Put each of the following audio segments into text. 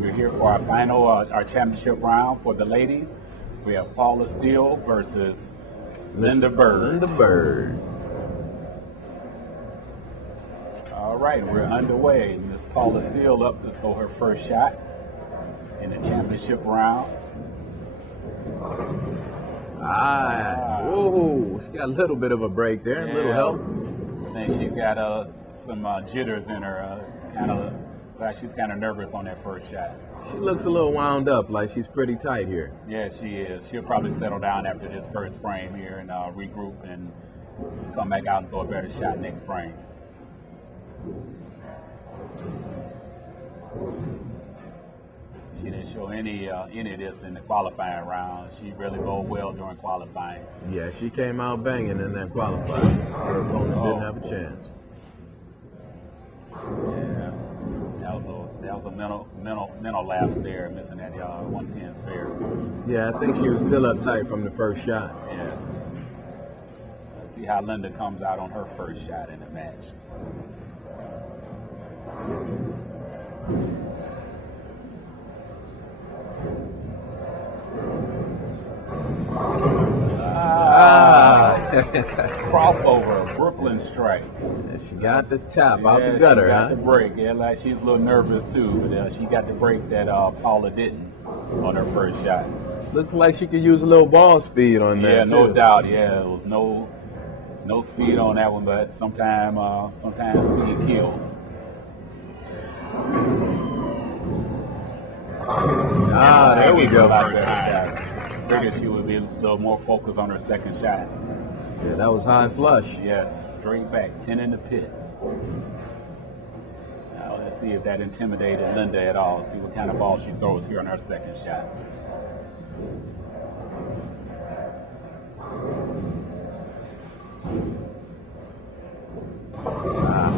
We're here for our final, our championship round for the ladies. We have Paula Steele versus Linda Bird. Linda Bird. All right, we're underway. Miss Paula Steele up to throw her first shot in the championship round. Whoa, she got a little bit of a break there, a little help. I think she's got some jitters in her, she's kind of nervous on that first shot. She looks a little wound up, like she's pretty tight here. Yeah, she is. She'll probably settle down after this first frame here and regroup and come back out and throw a better shot next frame. She didn't show any of this in the qualifying round. She really bowled well during qualifying. Yeah, she came out banging in that qualifying. Her opponent didn't have a chance. Yeah, that was a mental lapse there, missing that 110 spare. Yeah, I think she was still uptight from the first shot. Yes. Let's see how Linda comes out on her first shot in the match. Crossover, Brooklyn strike. She got the tap out the gutter, she got the break. Yeah, like she's a little nervous too, but she got the break that Paula didn't on her first shot. Looked like she could use a little ball speed on that. Yeah, too. no doubt. Yeah, there was no speed on that one, but sometimes speed kills. There we go. Figured she would be a little more focused on her second shot. Yeah, that was high flush. Yes, straight back, 10 in the pit. Now let's see if that intimidated Linda at all. See what kind of ball she throws here on her second shot.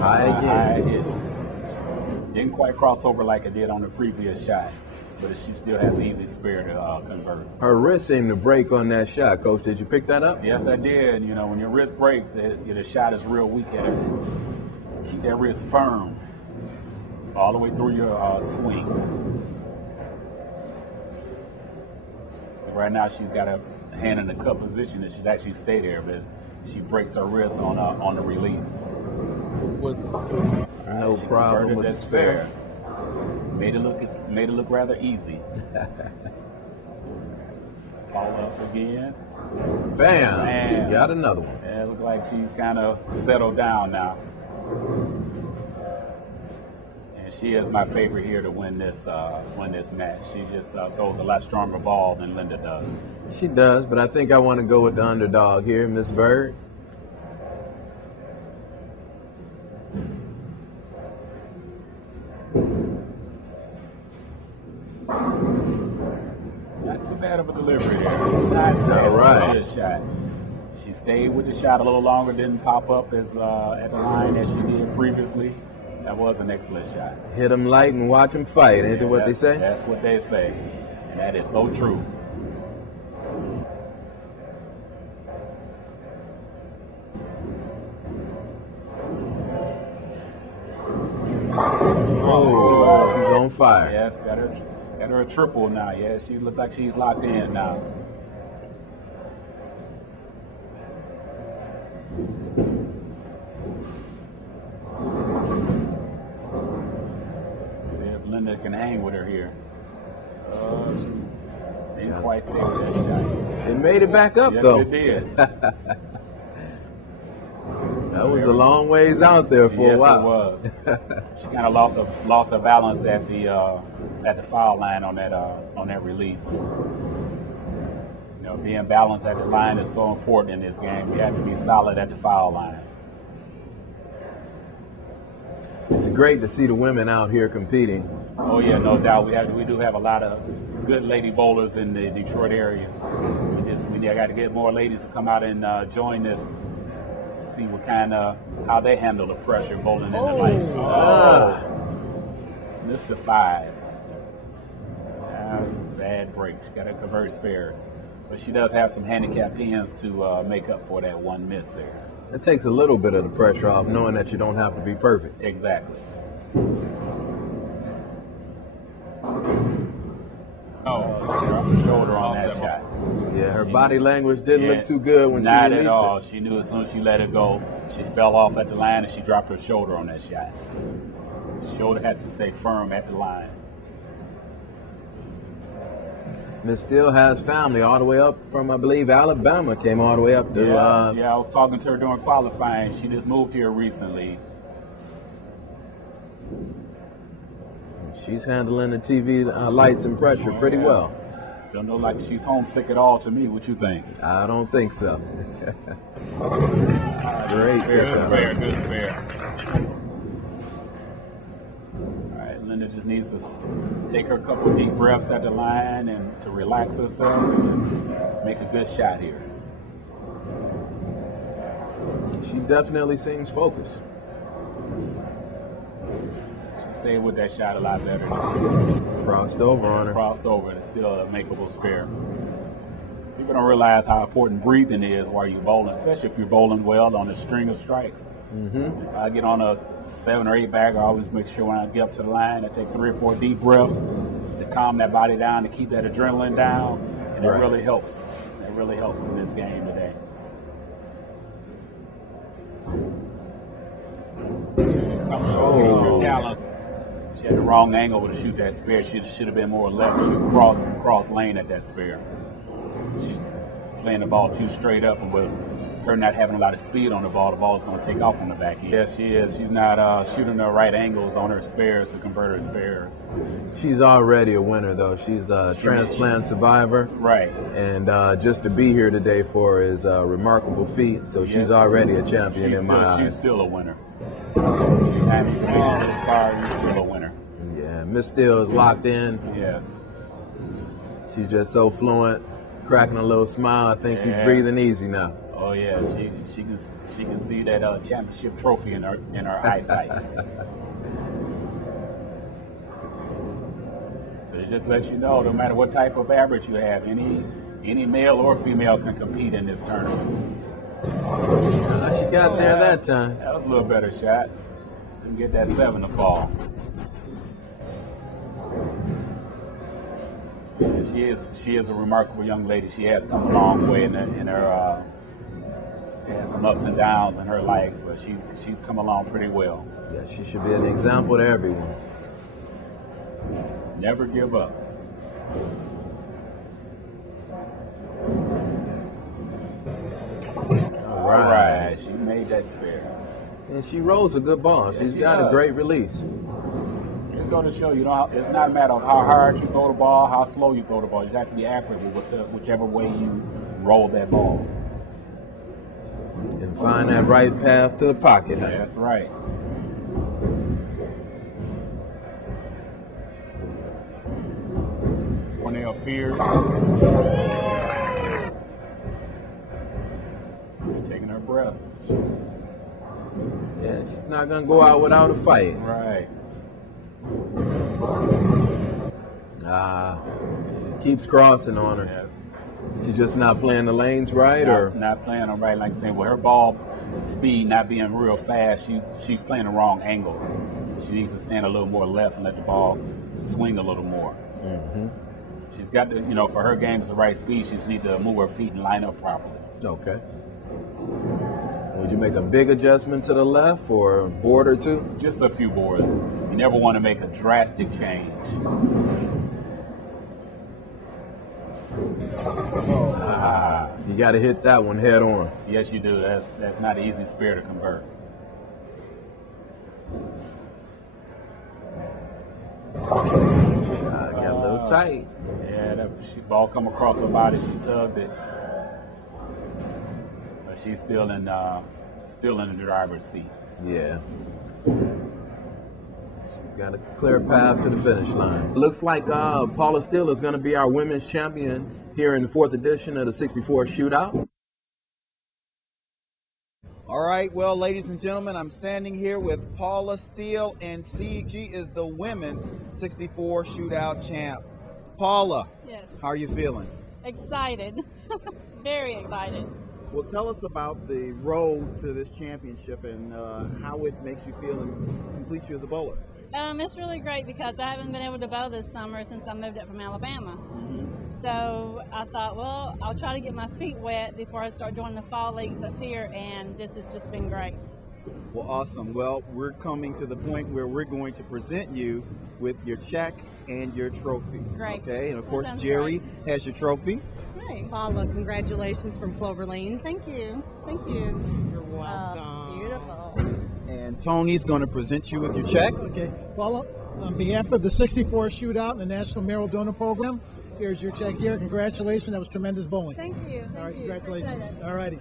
High again. Didn't quite cross over like it did on the previous shot, but she still has easy spare to convert. Her wrist seemed to break on that shot. Coach, did you pick that up? Yes, I did. You know, when your wrist breaks, the shot is real weak at it. Keep that wrist firm all the way through your swing. So right now she's got a hand in the cup position that should actually stay there, but she breaks her wrist on the release. No problem with the spare. Made it look rather easy. Paula up again. Bam! She got another one. Yeah, it looks like she's kind of settled down now. And she is my favorite here to win this match. She just throws a lot stronger ball than Linda does. She does, but I think I want to go with the underdog here, Miss Bird. Not too bad of a delivery there. Not bad. Good shot. She stayed with the shot a little longer, didn't pop up as at the line as she did previously. That was an excellent shot. Hit them light and watch them fight. Ain't that what they say? That's what they say. And that is so true. Oh, she's on fire. Yes, got her a triple now. Yeah, she looked like she's locked in now. See if Linda can hang with her here. She didn't quite stay with that shot. It made it back up though. Yes, it did. That was a long ways out there for a while. Yes, it was. She kind of lost her balance at the foul line on that release. You know, being balanced at the line is so important in this game. You have to be solid at the foul line. It's great to see the women out here competing. Oh yeah, no doubt. We do have a lot of good lady bowlers in the Detroit area. We got to get more ladies to come out and join this. See what how they handle the pressure bowling in the lights. Mr. 5. That's a bad break. She got to convert spares. But she does have some handicap pins to make up for that one miss there. It takes a little bit of the pressure off knowing that you don't have to be perfect. Exactly. Dropped her shoulder on that shot. Yeah, her body language didn't look too good when she released it. Not at all. She knew as soon as she let it go, she fell off at the line and she dropped her shoulder on that shot. Shoulder has to stay firm at the line. Miss Steele has family all the way up from, I believe, Alabama. Came all the way up to. Yeah, I was talking to her during qualifying. She just moved here recently. She's handling the TV lights and pressure pretty well. Don't look like she's homesick at all to me. What you think? I don't think so. Great spare, good spare. All right, Linda just needs to take her couple of deep breaths at the line and to relax herself and just make a good shot here. She definitely seems focused. Stayed with that shot a lot better. Crossed over on her. Crossed over, and it's still a makeable spare. People don't realize how important breathing is while you're bowling, especially if you're bowling well on a string of strikes. If I get on a 7 or 8 bag, I always make sure when I get up to the line, I take 3 or 4 deep breaths to calm that body down, to keep that adrenaline down, and it really helps. It really helps in this game today. She had the wrong angle to shoot that spare. She should have been more left. Shoot cross lane at that spare. She's playing the ball too straight up, and with her not having a lot of speed on the ball is going to take off on the back end. Yes, she is. She's not shooting the right angles on her spares to convert her spares. She's already a winner, though. She's a transplant survivor. Right. And just to be here today for her is a remarkable feat. So she's already a champion in my eyes. She's still a winner. Anytime you get this far, you're still a winner. Yeah, Miss Steele is locked in. Yes. She's just so fluent, cracking a little smile. I think she's breathing easy now. Oh yeah, she can see that championship trophy in her eyesight. So it just lets you know, no matter what type of average you have, any male or female can compete in this tournament. She got there that time. That was a little better shot. Didn't get that 7 to fall. And she is a remarkable young lady. She has come a long way in her. She has some ups and downs in her life, but she's come along pretty well. Yeah, she should be an example to everyone. Never give up. All right, she made that spare. And she rolls a good ball. She's got a great release. It's going to show you, it's not a matter of how hard you throw the ball, how slow you throw the ball. You just have to be accurate with whichever way you roll that ball. And find that right path to the pocket. Huh? That's right. Cornell Fears. Taking her breaths. Yeah, she's not going to go out without a fight. Right. Keeps crossing on her. Yes. She's just not playing the lanes right, not playing them right. Like I said, with her ball speed not being real fast, she's playing the wrong angle. She needs to stand a little more left and let the ball swing a little more. She's got to, for her game is the right speed. She just needs to move her feet and line up properly. Okay. Would you make a big adjustment to the left or a board or two? Just a few boards. You never want to make a drastic change. You got to hit that one head on. Yes, you do. That's not an easy spare to convert. Got a little tight. Yeah, that ball come across her body. She tugged it, but she's still in the driver's seat. Yeah. Got a clear path to the finish line. Looks like Paula Steele is going to be our women's champion here in the 4th edition of the 64 Shootout. All right, well, ladies and gentlemen, I'm standing here with Paula Steele, and she is the women's 64 Shootout champ. Paula, yes. How are you feeling? Excited. Very excited. Well, tell us about the road to this championship and how it makes you feel and completes you as a bowler. It's really great because I haven't been able to bow this summer since I moved up from Alabama. Mm-hmm. So I thought, well, I'll try to get my feet wet before I start joining the fall leagues up here, and this has just been great. Well, awesome. Well, we're coming to the point where we're going to present you with your check and your trophy. Great. Okay, and of course, sounds Jerry great. has your trophy. Great. Paula, congratulations from Clover Lanes. Thank you. Thank you. You're welcome. Beautiful. And Tony's going to present you with your check. Okay, Paula, on behalf of the 64 Shootout and the National Mayoral Donor Program, here's your check here. Congratulations. That was tremendous bowling. Thank you. Thank All right, you. congratulations. Appreciate it. All righty.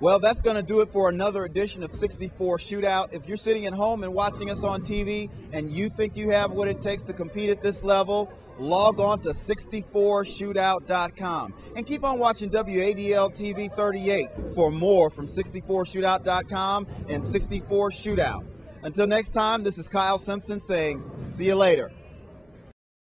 Well, that's going to do it for another edition of 64 Shootout. If you're sitting at home and watching us on TV and you think you have what it takes to compete at this level, log on to 64shootout.com and keep on watching WADL TV 38 for more from 64shootout.com and 64 Shootout. Until next time, this is Kyle Simpson saying, see you later.